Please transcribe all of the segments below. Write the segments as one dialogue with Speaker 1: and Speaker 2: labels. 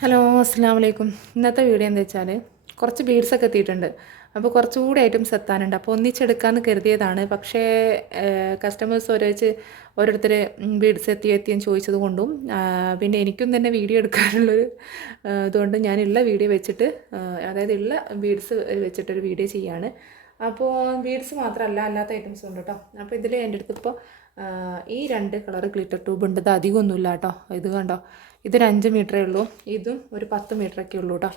Speaker 1: Hello അസ്സാം വലൈക്കും ഇന്നത്തെ വീഡിയോ എന്താ വെച്ചാൽ കുറച്ച് ബീഡ്സൊക്കെ എത്തിയിട്ടുണ്ട്. അപ്പോൾ കുറച്ചുകൂടി ഐറ്റംസ് എത്താനുണ്ട് അപ്പോൾ ഒന്നിച്ചെടുക്കാമെന്ന് കരുതിയതാണ്. പക്ഷേ കസ്റ്റമേഴ്സ് ഓരോച്ച് ഓരോരുത്തർ ബീഡ്സ് എത്തി എത്തിയെന്ന് ചോദിച്ചത് കൊണ്ടും പിന്നെ എനിക്കും തന്നെ വീഡിയോ എടുക്കാനുള്ളൊരു ഇതുകൊണ്ട് ഞാനുള്ള വീഡിയോ വെച്ചിട്ട് അതായത് ഉള്ള ബീഡ്സ് വെച്ചിട്ടൊരു വീഡിയോ ചെയ്യാണ്. അപ്പോൾ ബീഡ്സ് മാത്രമല്ല അല്ലാത്ത ഐറ്റംസും ഉണ്ട് കേട്ടോ അപ്പോൾ ഇതിൽ എന്റെ അടുത്ത് ഇപ്പോൾ ഈ രണ്ട് കളർ ഗ്ലിറ്റർ ട്യൂബ് ഉണ്ട്. ഇത് അധികമൊന്നുമില്ല കേട്ടോ ഇത് കണ്ടോ? ഇതൊരു അഞ്ച് മീറ്ററേ ഉള്ളൂ. ഇതും ഒരു പത്ത് മീറ്ററൊക്കെ ഉള്ളൂ കേട്ടോ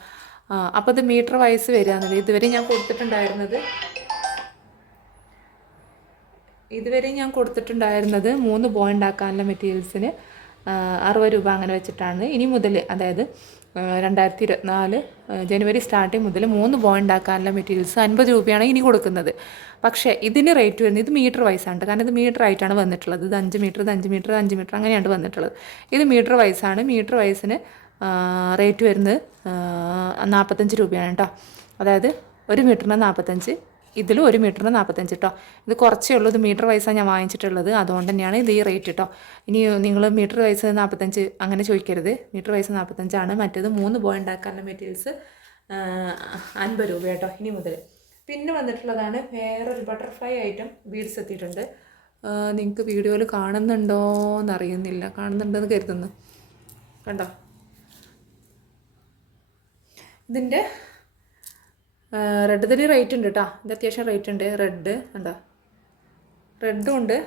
Speaker 1: അപ്പോൾ ഇത് മീറ്റർ വയസ്സ് വരികയാണെന്നില്ല ഇതുവരെ ഞാൻ കൊടുത്തിട്ടുണ്ടായിരുന്നത് ഇതുവരെ ഞാൻ കൊടുത്തിട്ടുണ്ടായിരുന്നത് മൂന്ന് പോയിന്റ് ആക്കാനുള്ള മെറ്റീരിയൽസിന് അറുപത് രൂപ അങ്ങനെ വെച്ചിട്ടാണ്. ഇനി മുതൽ അതായത് രണ്ടായിരത്തി ഇരുപത്തിനാല് ജനുവരി സ്റ്റാർട്ടിങ് മുതൽ മൂന്ന് ബോയ് ഉണ്ടാക്കാനുള്ള മെറ്റീരിയൽസ് അൻപത് രൂപയാണ് ഇനി കൊടുക്കുന്നത്. പക്ഷേ ഇതിന് റേറ്റ് വരുന്നത് ഇത് മീറ്റർ ആണ് കാരണം ഇത് മീറ്റർ ആയിട്ടാണ് വന്നിട്ടുള്ളത്. ഇത് അഞ്ച് മീറ്റർ ഇത് അഞ്ച് മീറ്റർ അഞ്ച് മീറ്റർ അങ്ങനെയാണ് വന്നിട്ടുള്ളത്. ഇത് മീറ്റർ വൈസാണ് മീറ്റർ വൈസിന് റേറ്റ് വരുന്നത് നാൽപ്പത്തഞ്ച് രൂപയാണ് കേട്ടോ അതായത് ഒരു മീറ്ററിന് നാൽപ്പത്തഞ്ച് ഇതിലും ഒരു മീറ്ററിന് നാൽപ്പത്തഞ്ച് കേട്ടോ ഇത് കുറച്ചേ ഉള്ളൂ. ഇത് മീറ്റർ വൈസാണ് ഞാൻ വാങ്ങിച്ചിട്ടുള്ളത്. അതുകൊണ്ട് തന്നെയാണ് ഇത് ഈ റേറ്റ് കേട്ടോ ഇനി നിങ്ങൾ മീറ്റർ വൈസ് നാൽപ്പത്തഞ്ച് അങ്ങനെ ചോദിക്കരുത്. മീറ്റർ വൈസ് നാൽപ്പത്തഞ്ചാണ്. മറ്റേത് മൂന്ന് ബോയ് ഉണ്ടാക്കാനുള്ള മെറ്റീരിയൽസ് അൻപത് രൂപ കേട്ടോ ഇനി മുതൽ. പിന്നെ വന്നിട്ടുള്ളതാണ് വേറൊരു ബട്ടർഫ്ലൈ ഐറ്റം ബീഡ്സ് എത്തിയിട്ടുണ്ട്. നിങ്ങൾക്ക് വീഡിയോയിൽ കാണുന്നുണ്ടോ എന്നറിയുന്നില്ല. കാണുന്നുണ്ടെന്ന് കരുതുന്നു. കണ്ടോ? ഇതിന്റെ റെഡ് ഇതിന് റേറ്റ് ഉണ്ട് കേട്ടോ ഇത് അത്യാവശ്യം റേറ്റ് ഉണ്ട്. റെഡ് ഉണ്ടോ റെഡും ഉണ്ട്.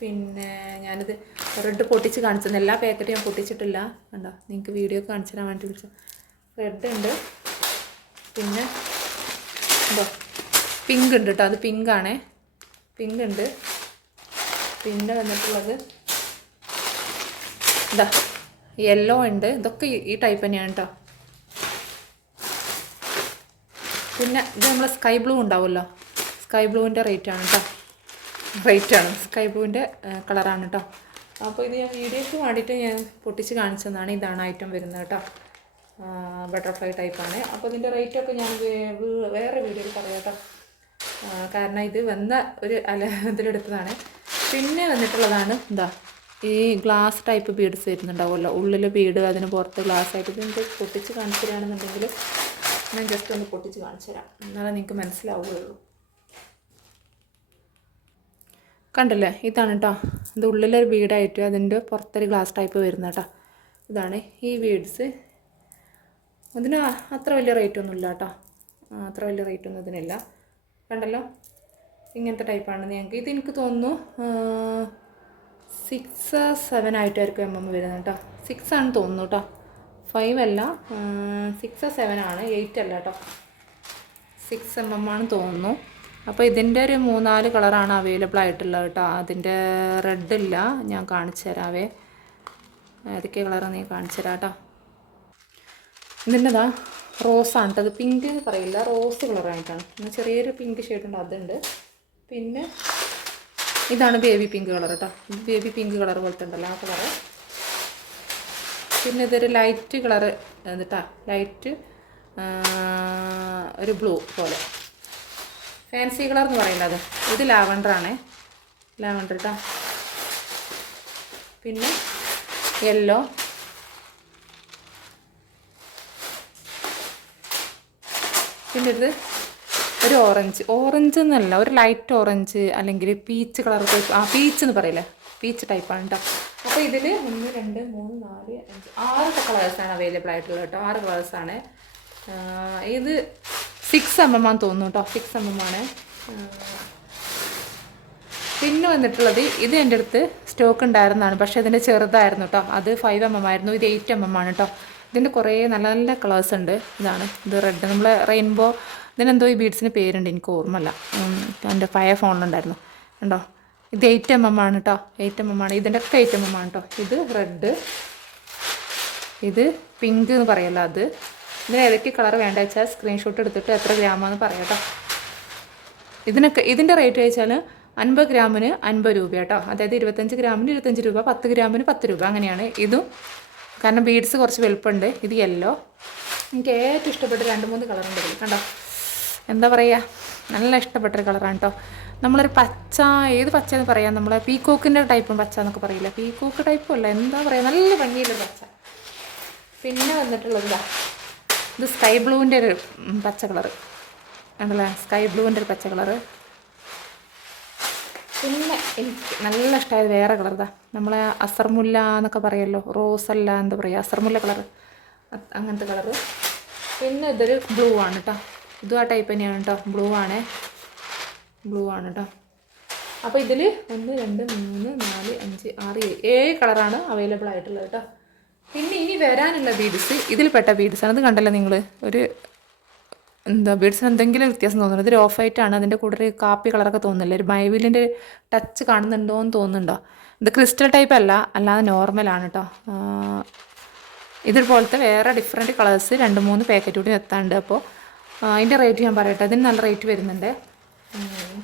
Speaker 1: പിന്നെ ഞാനിത് റെഡ് പൊട്ടിച്ച് കാണിച്ചത് എല്ലാ പാക്കറ്റും ഞാൻ പൊട്ടിച്ചിട്ടില്ല. കണ്ടോ? നിങ്ങൾക്ക് വീഡിയോ കാണിച്ചു തരാൻ വേണ്ടി വിളിച്ചു റെഡ് ഉണ്ട്. പിന്നെ എന്തോ പിങ്ക് ഉണ്ട് കേട്ടോ അത് പിങ്കാണേ പിങ്ക് ഉണ്ട്. പിന്നെ വന്നിട്ടുള്ളത് ഇതാ യെല്ലോ ഉണ്ട്. ഇതൊക്കെ ഈ ടൈപ്പ് തന്നെയാണ് കേട്ടോ പിന്നെ ഇത് നമ്മൾ സ്കൈ ബ്ലൂ ഉണ്ടാവുമല്ലോ. സ്കൈ ബ്ലൂവിന്റെ റേറ്റ് ആണ് കേട്ടോ റേറ്റ് ആണ്. സ്കൈ ബ്ലൂവിന്റെ കളറാണ് കേട്ടോ അപ്പോൾ ഇത് ഞാൻ വീഡിയോക്ക് വേണ്ടിയിട്ട് ഞാൻ പൊട്ടിച്ച് കാണിച്ചതാണ് ഇതാണ് ഐറ്റം വരുന്നത് കേട്ടോ ബട്ടർഫ്ലൈ ടൈപ്പാണ് അപ്പോൾ ഇതിന്റെ റേറ്റൊക്കെ ഞാൻ വേറെ വീഡിയോയിൽ പറയാം കേട്ടോ കാരണം ഇത് വന്ന ഒരു അല ഇതിലെടുത്തതാണ്. പിന്നെ വന്നിട്ടുള്ളതാണ് എന്താ ഈ ഗ്ലാസ് ടൈപ്പ് ബീഡ്സ് വരുന്നുണ്ടാവുമല്ലോ. ഉള്ളിൽ ബീഡ് അതിന് പുറത്ത് ഗ്ലാസ് ആയിട്ട് ഇത് പൊട്ടിച്ച് കാണിച്ചു തരാണെന്നുണ്ടെങ്കിൽ ഞാൻ ജസ്റ്റ് ഒന്ന് പൊട്ടിച്ച് കാണിച്ചു തരാം എന്നാലേ നിങ്ങൾക്ക് മനസ്സിലാവുകയുള്ളൂ. കണ്ടില്ലേ? ഇതാണ് കേട്ടോ ഇത് ഉള്ളിലൊരു വീടായിട്ട് അതിന്റെ പുറത്തൊരു ഗ്ലാസ് ടൈപ്പ് വരുന്ന കേട്ടോ ഇതാണ് ഈ വീഡ്സ് അതിന് അത്ര വലിയ റേറ്റ് ഒന്നുമില്ല കേട്ടോ ആ, അത്ര വലിയ റേറ്റ് ഒന്നും ഇതിനില്ല. കണ്ടല്ലോ? ഇങ്ങനത്തെ ടൈപ്പാണ് ഞങ്ങൾക്ക് ഇത് എനിക്ക് തോന്നുന്നു സിക്സ് സെവൻ ആയിട്ടായിരിക്കും എം എം വരുന്നത് കേട്ടോ സിക്സ് ആണ് തോന്നുന്നു കേട്ടോ ഫൈവ് അല്ല സിക്സ് സെവൻ ആണ്. എയ്റ്റ് അല്ല കേട്ടോ സിക്സ് എം എം ആണ് തോന്നുന്നു. അപ്പോൾ ഇതിന്റെ ഒരു മൂന്നാൽ കളറാണ് അവൈലബിൾ ആയിട്ടുള്ളത് കേട്ടോ അതിന്റെ റെഡ് ഇല്ല. ഞാൻ കാണിച്ചു തരാവേ. ഏതൊക്കെ കളറാണ് നീ കാണിച്ചു തരാം കേട്ടോ ഇതിന്റെതാ റോസാണ് അത് പിങ്ക് എന്ന് പറയില്ല. റോസ് കളറായിട്ടാണ് ചെറിയൊരു പിങ്ക് ഷെയ്ഡുണ്ട് അതുണ്ട്. പിന്നെ ഇതാണ് ബേബി പിങ്ക് കളർ കേട്ടോ ബേബി പിങ്ക് കളർ പോലത്തെ ഉണ്ടല്ലോ ആ കളറ് പിന്നെ ഇതൊരു ലൈറ്റ് കളറ് എന്നിട്ടാ ലൈറ്റ് ഒരു ബ്ലൂ പോലെ. ഫാൻസി കളർ എന്ന് പറയുന്നത് ഇത് ലാവണ്ടർ ആണേ. ലാവണ്ടർ കേട്ടോ പിന്നെ യെല്ലോ പിന്നെ ഇത് ഒരു ഓറഞ്ച് ഓറഞ്ച് എന്നല്ല ഒരു ലൈറ്റ് ഓറഞ്ച് അല്ലെങ്കിൽ പീച്ച് കളർ ടൈപ്പ് ആ പീച്ച് എന്ന് പറയില്ലേ? പീച്ച് ടൈപ്പാണ് കേട്ടോ അപ്പോൾ ഇതിൽ ഒന്ന് രണ്ട് മൂന്ന് നാല് അഞ്ച് ആറ് കളേഴ്സാണ് അവൈലബിൾ ആയിട്ടുള്ളത് കേട്ടോ. ആറ് കളേഴ്സാണ് ഇത് സിക്സ് എം എം ആണെന്ന് തോന്നുന്നു കേട്ടോ. സിക്സ് എം എം ആണ്. പിന്നെ വന്നിട്ടുള്ളത് ഇത് എന്റെ അടുത്ത് സ്റ്റോക്ക് ഉണ്ടായിരുന്നതാണ്. പക്ഷേ ഇതിന്റെ ചെറുതായിരുന്നു കേട്ടോ. അത് ഫൈവ് എം എം ആയിരുന്നു. ഇത് എയ്റ്റ് എം എം ആണ് കേട്ടോ. ഇതിന്റെ കുറേ നല്ല നല്ല കളേഴ്സ് ഉണ്ട്. ഇതാണ്. ഇത് റെഡ് നമ്മളെ റെയിൻബോ ഇതിനെന്തോ ഈ ബീഡ്സിന് പേരുണ്ട്. എനിക്ക് ഓർമ്മല്ല എന്റെ പഴയ ഫോണിലുണ്ടായിരുന്നു കണ്ടോ? ഇത് എയ്റ്റ് എം എം ആണ് കേട്ടോ എയ്റ്റ് എം എം ആണ് ഇതിന്റെ ഒക്കെ എയ്റ്റ് എം എം ആണ് കേട്ടോ ഇത് റെഡ്. ഇത് പിങ്ക് എന്ന് പറയല്ല അത്. ഇതിന് ഏതൊക്കെ കളർ വേണ്ട വെച്ചാൽ സ്ക്രീൻഷോട്ട് എടുത്തിട്ട് എത്ര ഗ്രാമാണെന്ന് പറയാം കേട്ടോ ഇതിനൊക്കെ ഇതിന്റെ റേറ്റ് വെച്ചാൽ അൻപത് ഗ്രാമിന് അൻപത് രൂപ കേട്ടോ അതായത് ഇരുപത്തഞ്ച് ഗ്രാമിന് ഇരുപത്തഞ്ച് രൂപ പത്ത് ഗ്രാമിന് പത്ത് രൂപ അങ്ങനെയാണ്. ഇതും കാരണം ബീഡ്സ് കുറച്ച് വലുപ്പമുണ്ട്. ഇത് യെല്ലോ എനിക്ക് ഏറ്റവും ഇഷ്ടപ്പെട്ട രണ്ട് മൂന്ന് കളറുണ്ട് കണ്ടോ? എന്താ പറയുക നല്ല ഇഷ്ടപ്പെട്ടൊരു കളറാണ് കേട്ടോ നമ്മളൊരു പച്ച ഏത് പച്ച എന്ന് പറയാം? നമ്മൾ പീക്കോക്കിന്റെ ടൈപ്പും പച്ച എന്നൊക്കെ പറയില്ല? പീക്കോക്ക് ടൈപ്പും അല്ല എന്താ പറയുക നല്ല ഭംഗിയുള്ള പച്ച. പിന്നെ വന്നിട്ടുള്ളത് ഇതാ. സ്കൈ ബ്ലൂവിന്റെ ഒരു പച്ച കളർ ഉണ്ടല്ലേ സ്കൈ ബ്ലൂവിന്റെ ഒരു പച്ച കളർ പിന്നെ എനിക്ക് നല്ല ഇഷ്ടമായത് വേറെ കളർ ഇതാ. നമ്മളെ അസർമുല്ല എന്നൊക്കെ പറയുമല്ലോ റോസല്ല എന്താ പറയുക അസർമുല്ല കളർ അങ്ങനത്തെ കളർ പിന്നെ ഇതൊരു ബ്ലൂ ആണ് കേട്ടോ ഇതും ആ ടൈപ്പ് തന്നെയാണ് കേട്ടോ ബ്ലൂ ആണ്. ബ്ലൂ ആണ് കേട്ടോ അപ്പോൾ ഇതിൽ ഒന്ന് രണ്ട് മൂന്ന് നാല് അഞ്ച് ആറ് ഏഴ് ഏഴ് കളറാണ് അവൈലബിൾ ആയിട്ടുള്ളത് കേട്ടോ പിന്നെ ഇനി വരാനുള്ള ബീഡ്സ് ഇതിൽപ്പെട്ട ബീഡ്സാണ് അത് കണ്ടല്ലോ നിങ്ങൾ ഒരു എന്താ ബീഡ്സിന് എന്തെങ്കിലും വ്യത്യാസം തോന്നുന്നു ഇതൊരു ഓഫ് ആയിട്ടാണ് അതിന്റെ കൂടെ ഒരു കാപ്പി കളറൊക്കെ തോന്നുന്നില്ല? ഒരു മൈവിലിന്റെ ടച്ച് കാണുന്നുണ്ടോ എന്ന് തോന്നുന്നുണ്ടോ? ഇത് ക്രിസ്റ്റൽ ടൈപ്പ് അല്ല. അല്ലാതെ നോർമലാണ് കേട്ടോ ഇതുപോലത്തെ വേറെ ഡിഫറെന്റ് കളേഴ്സ് രണ്ട് മൂന്ന് പാക്കറ്റ് കൂടി എത്താണ്ട് അപ്പോൾ അതിന്റെ റേറ്റ് ഞാൻ പറയട്ടെ. അതിന് നല്ല റേറ്റ് വരുന്നുണ്ട്.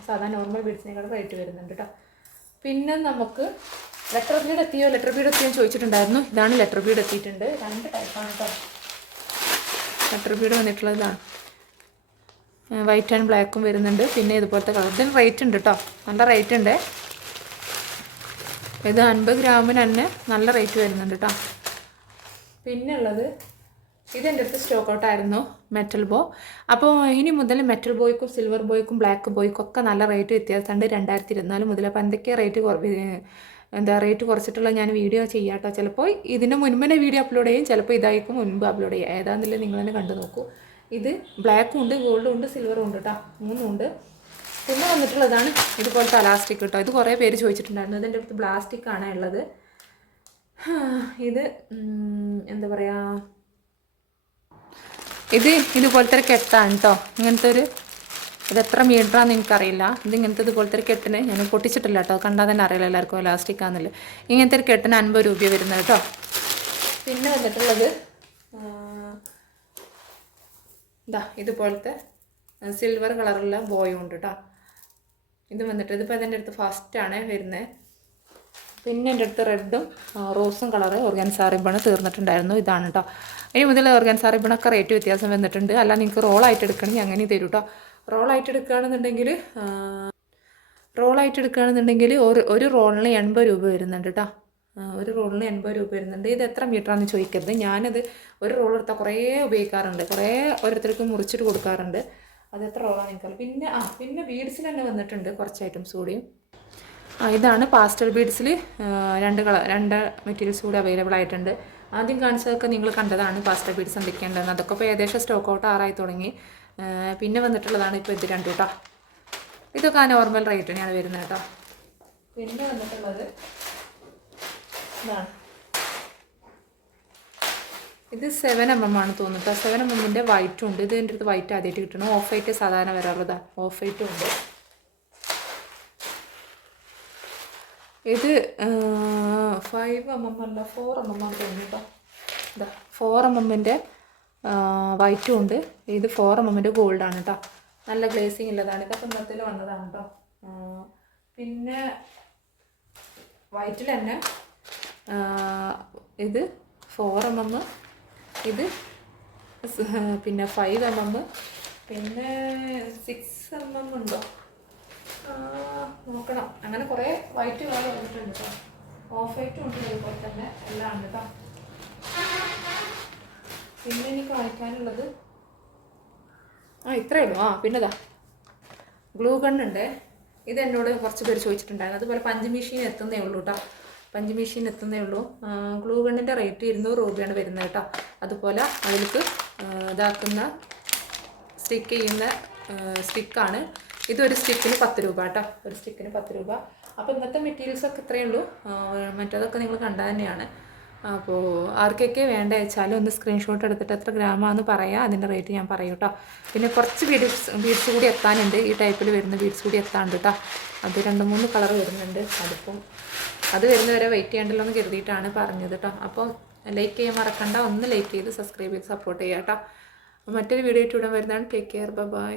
Speaker 1: സാധാ നോർമൽ ബീഡ്സിനേക്കാൾ റേറ്റ് വരുന്നുണ്ട് കേട്ടോ പിന്നെ നമുക്ക് ലെറ്റർ ബീഡ് എത്തിയോ? ലെറ്റർ ബീഡ് എത്തിയോ ചോദിച്ചിട്ടുണ്ടായിരുന്നു. ഇതാണ് ലെറ്റർ ബീഡ് എത്തിയിട്ടുണ്ട്. രണ്ട് ടൈപ്പാണ് കേട്ടോ ലെറ്റർ ബീഡ് വന്നിട്ടുള്ളത് ഇതാണ്. വൈറ്റ് ആൻഡ് ബ്ലാക്കും വരുന്നുണ്ട്. പിന്നെ ഇതുപോലത്തെ കളർ ഇതിന് റേറ്റ് ഉണ്ട് കേട്ടോ നല്ല റേറ്റ് ഉണ്ട്. ഇത് അൻപത് ഗ്രാമിന് തന്നെ നല്ല റേറ്റ് വരുന്നുണ്ട് കേട്ടോ പിന്നെ ഉള്ളത് ഇതെന്റെ അടുത്ത് സ്റ്റോക്ക് ഔട്ടായിരുന്നു മെറ്റൽ ബോ അപ്പോൾ ഇനി മുതൽ മെറ്റൽ ബോയ്ക്കും സിൽവർ ബോയ്ക്കും ബ്ലാക്ക് ബോയ്ക്കും ഒക്കെ നല്ല റേറ്റ് വ്യത്യാസമുണ്ട് രണ്ടായിരത്തി ഇരുപത്തിനാല് മുതൽ അപ്പോൾ എന്തൊക്കെ റേറ്റ് കുറവ് എന്താ റേറ്റ് കുറച്ചിട്ടുള്ള ഞാൻ വീഡിയോ ചെയ്യാട്ടോ. ചിലപ്പോൾ ഇതിന് മുൻപേ വീഡിയോ അപ്ലോഡ് ചെയ്യും ചിലപ്പോൾ ഇതായിരിക്കും മുൻപ് അപ്ലോഡ് ചെയ്യുക. ഏതാണെന്നില്ല നിങ്ങൾ തന്നെ കണ്ടു നോക്കൂ. ഇത് ബ്ലാക്കും ഉണ്ട് ഗോൾഡും ഉണ്ട് സിൽവറും ഉണ്ട് കേട്ടോ മൂന്നും ഉണ്ട്. പിന്നെ വന്നിട്ടുള്ളതാണ് ഇതുപോലത്തെ അലാസ്റ്റിക് കേട്ടോ ഇത് കുറേ പേര് ചോദിച്ചിട്ടുണ്ടായിരുന്നു. ഇതിന്റെ അടുത്ത് പ്ലാസ്റ്റിക് ആണ് ഉള്ളത് ഇത് എന്താ പറയുക ഇത് ഇതുപോലത്തെ ഒരു കെട്ടാണ് കേട്ടോ ഇങ്ങനത്തെ ഒരു ഇത് എത്ര മീറ്ററാണെന്ന് എനിക്കറിയില്ല. ഇത് ഇങ്ങനത്തെ ഇതുപോലത്തെ ഒരു കെട്ടിന് ഞാൻ പൊട്ടിച്ചിട്ടില്ല കേട്ടോ കണ്ടാൽ തന്നെ അറിയില്ല എല്ലാവർക്കും എലാസ്റ്റിക് ആണെന്നില്ല. ഇങ്ങനത്തെ ഒരു കെട്ടിന് അൻപത് രൂപ വരുന്നത് കേട്ടോ പിന്നെ വന്നിട്ടുള്ളത് ഇതാ ഇതുപോലത്തെ സിൽവർ കളറുള്ള ബോയും ഉണ്ട് കേട്ടോ ഇത് വന്നിട്ട് ഇതിപ്പോൾ അതിന്റെ അടുത്ത് ഫസ്റ്റാണ് വരുന്നത് പിന്നെ എന്റെ അടുത്ത് റെഡും റോസും കളറ് ഓർഗാൻസാ റിബണ് തീർന്നിട്ടുണ്ടായിരുന്നു. ഇതാണ് കേട്ടോ ഇനി മുതൽ ഓർഗാൻസാ റിബണൊക്കെ റേറ്റ് വ്യത്യാസം വന്നിട്ടുണ്ട്. അല്ല നിങ്ങൾക്ക് റോളായിട്ട് എടുക്കണമെങ്കിൽ അങ്ങനെ തരും കേട്ടോ റോളായിട്ട് എടുക്കുകയാണെന്നുണ്ടെങ്കിൽ റോളായിട്ട് എടുക്കുകയാണെന്നുണ്ടെങ്കിൽ ഒരു ഒരു റോളിന് എൺപത് രൂപ വരുന്നുണ്ട് കേട്ടോ ഒരു റോളിന് എൺപത് രൂപ വരുന്നുണ്ട്. ഇത് എത്ര മീറ്ററാണെന്ന് ചോദിക്കരുത്. ഞാനത് ഒരു റോൾ എടുത്താൽ കുറേ ഉപയോഗിക്കാറുണ്ട്. കുറേ ഓരോരുത്തർക്ക് മുറിച്ചിട്ട് കൊടുക്കാറുണ്ട്. അത് എത്ര റോളാണ് നിങ്ങൾക്ക് പിന്നെ ആ പിന്നെ ബീഡ്സിൽ തന്നെ വന്നിട്ടുണ്ട് കുറച്ച് ഐറ്റംസ് കൂടിയും. ഇതാണ് പാസ്റ്റൽ ബീഡ്സിൽ രണ്ട് കളർ രണ്ട് മെറ്റീരിയൽസ് കൂടി അവൈലബിൾ ആയിട്ടുണ്ട്. ആദ്യം കാണിച്ചതൊക്കെ നിങ്ങൾ കണ്ടതാണ് പാസ്റ്റൽ ബീഡ്സ് എന്തൊക്കെയുണ്ടെന്ന്. അതൊക്കെ ഇപ്പോൾ ഏകദേശം സ്റ്റോക്ക് ഔട്ട് ആറായി തുടങ്ങി. പിന്നെ വന്നിട്ടുള്ളതാണ് ഇപ്പോൾ ഇത് രണ്ട് കേട്ടോ ഇതൊക്കെ ആ നോർമൽ റേറ്റ് തന്നെയാണ് വരുന്നത് കേട്ടോ പിന്നെ വന്നിട്ടുള്ളത് ഇതാണ് ഇത് സെവൻ എം എം ആണ് തോന്നുന്നത് സെവൻ എം എമ്മിന്റെ വൈറ്റും ഉണ്ട്. ഇത് എന്റെ അടുത്ത് വൈറ്റ് ആദ്യമായിട്ട് കിട്ടണം. ഓഫ് വൈറ്റ് സാധാരണ വരാറുള്ളതാണ് ഓഫ് വൈറ്റും ഉണ്ട്. ഇത് ഫൈവ് എം എം അല്ല ഫോർ എം എം ആണ് തോന്നുന്നു ഇതാ ഫോർ എം എമ്മിന്റെ വൈറ്റും ഉണ്ട്. ഇത് ഫോർ എം എമ്മിന്റെ ഗോൾഡാണ് കേട്ടോ നല്ല ഗ്ലേസിങ് ഉള്ളതാണ്. ഇതൊക്കെ ഇന്നത്തിൽ വന്നതാണ് കേട്ടോ പിന്നെ വൈറ്റിൽ തന്നെ ഇത് ഫോർ എം എം ഇത് പിന്നെ ഫൈവ് എം എം പിന്നെ സിക്സ് എം എം ഉണ്ടോ? നോക്കണം. അങ്ങനെ കുറേ വൈറ്റ് കളർ വന്നിട്ടുണ്ട് കേട്ടോ ഓഫ് വൈറ്റും ഉണ്ട് അതുപോലെ തന്നെ. എല്ലാം ഉണ്ട് കേട്ടോ പിന്നെ എനിക്ക് വായിക്കാനുള്ളത് ആ ഇത്രയേ ഉള്ളൂ. ആ പിന്നെതാ. ഗ്ലൂ ഗണ്ണുണ്ട് ഇത് എന്നോട് കുറച്ച് പേര് ചോദിച്ചിട്ടുണ്ടായിരുന്നു. അതുപോലെ പഞ്ച് മെഷീൻ എത്തുന്നേ ഉള്ളൂ കേട്ടോ പഞ്ച് മെഷീൻ എത്തുന്നേ ഉള്ളൂ. ഗ്ലൂ ഗണ്ണിന്റെ റേറ്റ് ഇരുന്നൂറ് രൂപയാണ് വരുന്നത് കേട്ടോ അതുപോലെ അതിലേക്ക് ഇതാക്കുന്ന സ്റ്റിക്ക് ചെയ്യുന്ന സ്റ്റിക്കാണ് ഇതൊരു സ്റ്റിക്കിന് പത്ത് രൂപ കേട്ടോ. ഒരു സ്റ്റിക്കിന് പത്ത് രൂപ. അപ്പോൾ ഇന്നത്തെ മെറ്റീരിയൽസ് ഒക്കെ ഇത്രയേ ഉള്ളൂ. മറ്റേതൊക്കെ നിങ്ങൾ കണ്ട തന്നെയാണ്. അപ്പോൾ ആർക്കൊക്കെ വേണ്ട വെച്ചാലും ഒന്ന് സ്ക്രീൻഷോട്ട് എടുത്തിട്ട് എത്ര ഗ്രാമാണെന്ന് പറയാം. അതിന്റെ റേറ്റ് ഞാൻ പറയും കേട്ടോ പിന്നെ കുറച്ച് ബീഡ്സ് ബീഡ്സ് കൂടി എത്താനുണ്ട്. ഈ ടൈപ്പിൽ വരുന്ന ബീഡ്സ് കൂടി എത്താനുണ്ട് കേട്ടോ അത് രണ്ട് മൂന്ന് കളർ വരുന്നുണ്ട്. അതിപ്പം അത് വരുന്നവരെ വെയിറ്റ് ചെയ്യണ്ടല്ലോ എന്ന് കരുതിയിട്ടാണ് പറഞ്ഞത് കേട്ടോ അപ്പോൾ ലൈക്ക് ചെയ്യാൻ മറക്കണ്ട. ഒന്ന് ലൈക്ക് ചെയ്ത് സബ്സ്ക്രൈബ് ചെയ്ത് സപ്പോർട്ട് ചെയ്യാം കേട്ടോ മറ്റൊരു വീഡിയോ ഇട്ട് വരുന്നതാണ്. Take care bye